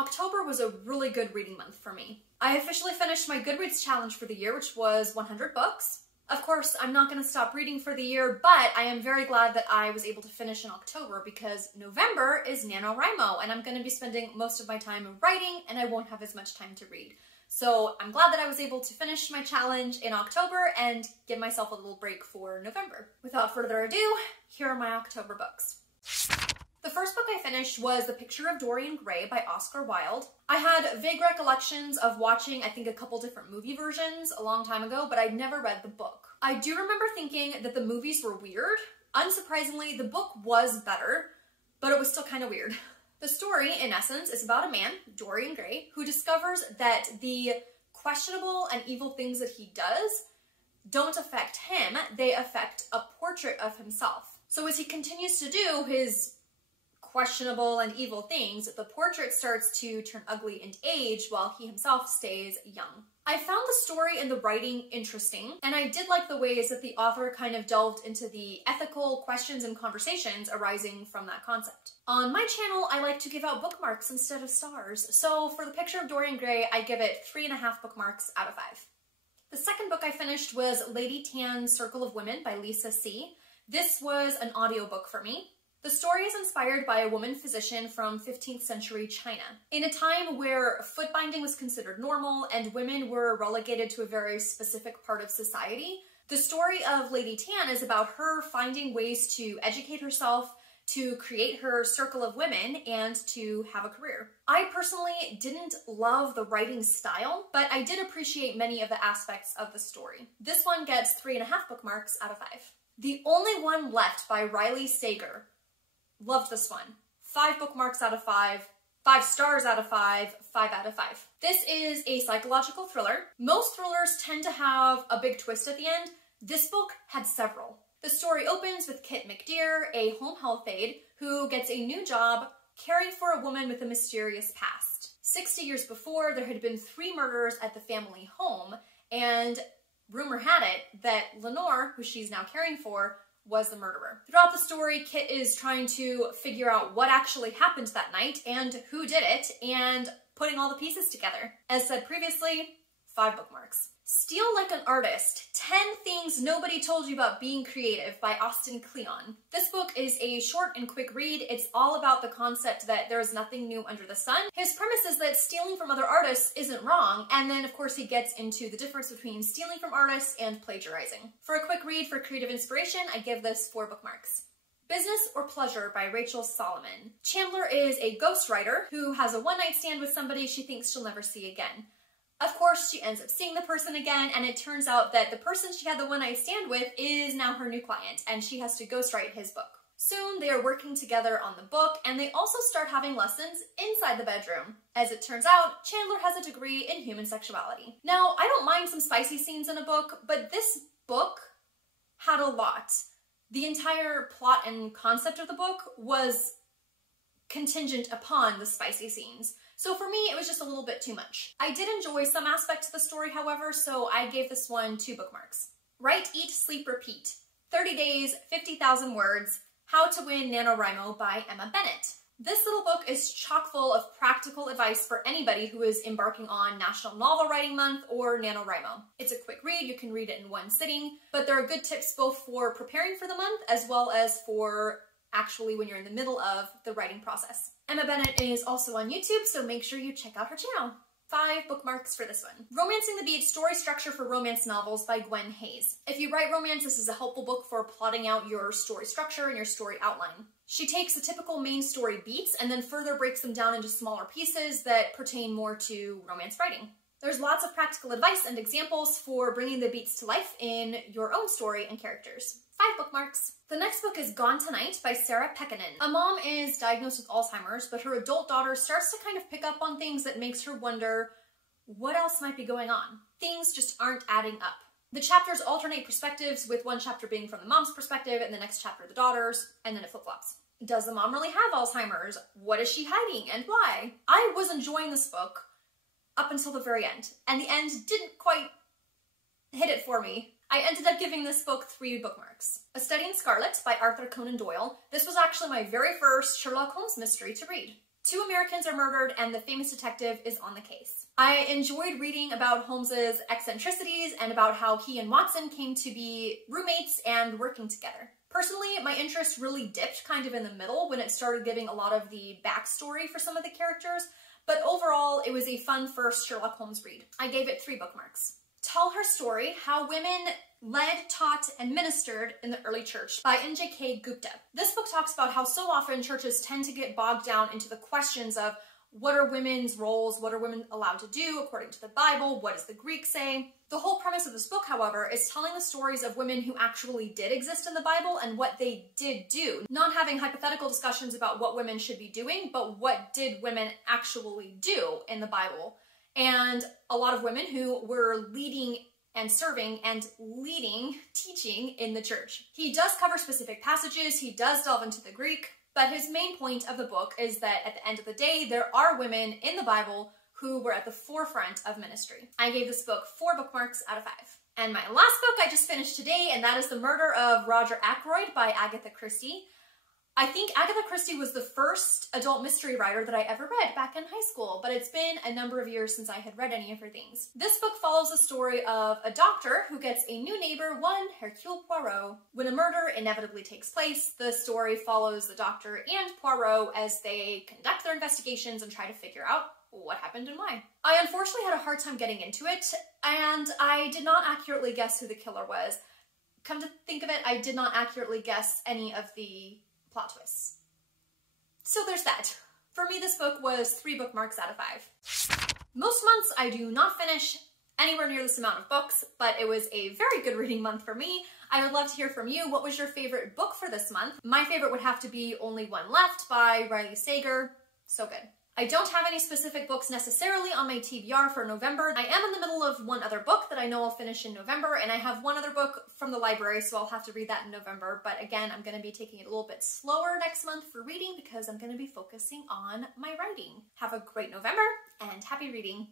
October was a really good reading month for me. I officially finished my Goodreads challenge for the year, which was 100 books. Of course, I'm not going to stop reading for the year, but I am very glad that I was able to finish in October because November is NaNoWriMo, and I'm going to be spending most of my time writing, and I won't have as much time to read. So I'm glad that I was able to finish my challenge in October and give myself a little break for November. Without further ado, here are my October books. The first book I finished was The Picture of Dorian Gray by Oscar Wilde. I had vague recollections of watching, I think, a couple different movie versions a long time ago, but I'd never read the book. I do remember thinking that the movies were weird. Unsurprisingly, the book was better, but it was still kind of weird. The story, in essence, is about a man, Dorian Gray, who discovers that the questionable and evil things that he does don't affect him, they affect a portrait of himself. So as he continues to do his questionable and evil things, the portrait starts to turn ugly and age while he himself stays young. I found the story and the writing interesting, and I did like the ways that the author kind of delved into the ethical questions and conversations arising from that concept. On my channel, I like to give out bookmarks instead of stars, so for The Picture of Dorian Gray, I give it 3.5 bookmarks out of 5. The second book I finished was Lady Tan's Circle of Women by Lisa C. This was an audiobook for me. The story is inspired by a woman physician from 15th century China. In a time where foot binding was considered normal and women were relegated to a very specific part of society, the story of Lady Tan is about her finding ways to educate herself, to create her circle of women, and to have a career. I personally didn't love the writing style, but I did appreciate many of the aspects of the story. This one gets 3.5 bookmarks out of 5. The Only One Left by Riley Sager. Loved this one. 5 bookmarks out of 5, 5 stars out of 5, 5 out of 5. This is a psychological thriller. Most thrillers tend to have a big twist at the end. This book had several. The story opens with Kit McDear, a home health aide, who gets a new job caring for a woman with a mysterious past. 60 years before, there had been 3 murders at the family home, and rumor had it that Lenore, who she's now caring for, was the murderer. Throughout the story, Kit is trying to figure out what actually happened that night and who did it, and putting all the pieces together. As said previously, 5 bookmarks. Steal Like an Artist, 10 Things Nobody Told You About Being Creative by Austin Kleon. This book is a short and quick read. It's all about the concept that there is nothing new under the sun. His premise is that stealing from other artists isn't wrong, and then of course he gets into the difference between stealing from artists and plagiarizing. For a quick read for creative inspiration, I give this 4 bookmarks. Business or Pleasure by Rachel Solomon. Chandler is a ghostwriter who has a one-night stand with somebody she thinks she'll never see again. Of course, she ends up seeing the person again, and it turns out that the person she had the one-night stand with is now her new client, and she has to ghostwrite his book. Soon, they are working together on the book, and they also start having lessons inside the bedroom. As it turns out, Chandler has a degree in human sexuality. Now, I don't mind some spicy scenes in a book, but this book had a lot. The entire plot and concept of the book was contingent upon the spicy scenes. So for me, it was just a little bit too much. I did enjoy some aspects of the story, however, so I gave this one 2 bookmarks. Write, Eat, Sleep, Repeat. 30 Days, 50,000 Words, How to Win NaNoWriMo by Emma Bennett. This little book is chock full of practical advice for anybody who is embarking on National Novel Writing Month or NaNoWriMo. It's a quick read, you can read it in one sitting, but there are good tips both for preparing for the month as well as for actually when you're in the middle of the writing process. Emma Bennett is also on YouTube, so make sure you check out her channel. 5 bookmarks for this one. Romancing the Beat, Story Structure for Romance Novels by Gwen Hayes. If you write romance, this is a helpful book for plotting out your story structure and your story outline. She takes the typical main story beats and then further breaks them down into smaller pieces that pertain more to romance writing. There's lots of practical advice and examples for bringing the beats to life in your own story and characters. 5 bookmarks. The next book is Gone Tonight by Sarah Pekkanen. A mom is diagnosed with Alzheimer's, but her adult daughter starts to kind of pick up on things that makes her wonder what else might be going on. Things just aren't adding up. The chapters alternate perspectives, with one chapter being from the mom's perspective and the next chapter the daughter's, and then it flip-flops. Does the mom really have Alzheimer's? What is she hiding and why? I was enjoying this book up until the very end, and the end didn't quite hit it for me. I ended up giving this book 3 bookmarks. A Study in Scarlet by Arthur Conan Doyle. This was actually my very first Sherlock Holmes mystery to read. 2 Americans are murdered and the famous detective is on the case. I enjoyed reading about Holmes's eccentricities and about how he and Watson came to be roommates and working together. Personally, my interest really dipped kind of in the middle when it started giving a lot of the backstory for some of the characters, but overall it was a fun first Sherlock Holmes read. I gave it 3 bookmarks. Tell Her Story, How Women Led, Taught, and Ministered in the Early Church by N.J.K. Gupta. This book talks about how so often churches tend to get bogged down into the questions of what are women's roles, what are women allowed to do according to the Bible, what does the Greek say? The whole premise of this book, however, is telling the stories of women who actually did exist in the Bible and what they did do. Not having hypothetical discussions about what women should be doing, but what did women actually do in the Bible. And a lot of women who were leading and serving and leading teaching in the church. He does cover specific passages, he does delve into the Greek, but his main point of the book is that at the end of the day, there are women in the Bible who were at the forefront of ministry. I gave this book 4 bookmarks out of 5. And my last book I just finished today, and that is The Murder of Roger Ackroyd by Agatha Christie. I think Agatha Christie was the first adult mystery writer that I ever read back in high school, but it's been a number of years since I had read any of her things. This book follows the story of a doctor who gets a new neighbor, one Hercule Poirot. When a murder inevitably takes place, the story follows the doctor and Poirot as they conduct their investigations and try to figure out what happened and why. I unfortunately had a hard time getting into it, and I did not accurately guess who the killer was. Come to think of it, I did not accurately guess any of the plot twists. So there's that. For me, this book was 3 bookmarks out of 5. Most months I do not finish anywhere near this amount of books, but it was a very good reading month for me. I would love to hear from you. What was your favorite book for this month? My favorite would have to be Only One Left by Riley Sager. So good. I don't have any specific books necessarily on my TBR for November. I am in the middle of one other book that I know I'll finish in November, and I have one other book from the library, so I'll have to read that in November. But again, I'm going to be taking it a little bit slower next month for reading because I'm going to be focusing on my writing. Have a great November, and happy reading!